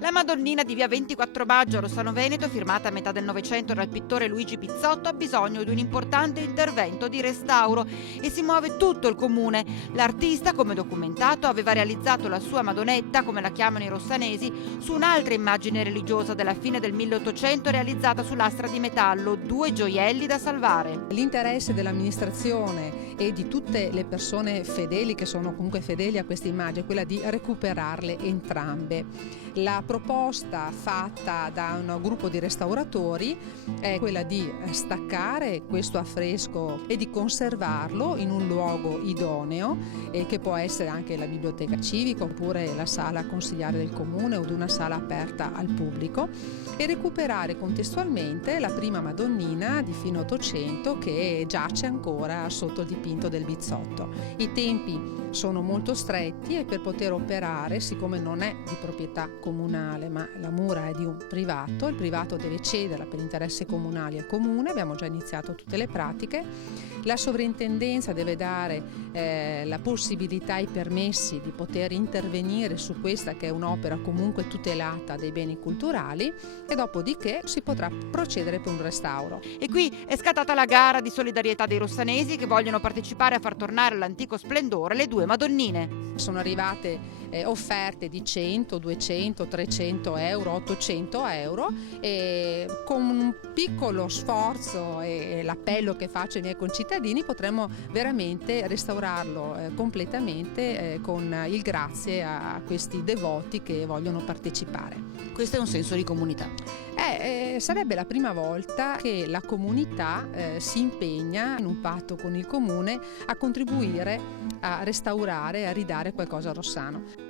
La Madonnina di via 24 Maggio a Rossano Veneto, firmata a metà del Novecento dal pittore Luigi Pizzotto, ha bisogno di un importante intervento di restauro e si muove tutto il comune. L'artista, come documentato, aveva realizzato la sua Madonnetta, come la chiamano i rossanesi, su un'altra immagine religiosa della fine del 1800 realizzata su lastra di metallo, 2 gioielli da salvare. L'interesse dell'amministrazione e di tutte le persone fedeli, che sono comunque fedeli a questa immagine, è quella di recuperarle entrambe. La proposta fatta da un gruppo di restauratori è quella di staccare questo affresco e di conservarlo in un luogo idoneo, che può essere anche la biblioteca civica oppure la sala consigliare del comune o una sala aperta al pubblico, e recuperare contestualmente la prima Madonnina di fine Ottocento che giace ancora sotto il dipinto del Pizzotto. I tempi sono molto stretti e per poter operare, siccome non è di proprietà comunale ma la mura è di un privato, il privato deve cederla per interessi comunali al comune. Abbiamo già iniziato tutte le pratiche, la sovrintendenza deve dare la possibilità, i permessi di poter intervenire su questa che è un'opera comunque tutelata dei beni culturali, e dopodiché si potrà procedere per un restauro. E qui è scattata la gara di solidarietà dei rossanesi che vogliono partecipare a far tornare all'antico splendore le 2 Madonnine. Sono arrivate offerte di 100, 200, 300 euro, 800 euro, e con un piccolo sforzo e l'appello che faccio ai miei concittadini potremo veramente restaurarlo completamente, con il grazie a questi devoti che vogliono partecipare. Questo è un senso di comunità. Sarebbe la prima volta che la comunità si impegna in un patto con il comune a contribuire a restaurare e a ridare qualcosa a Rossano.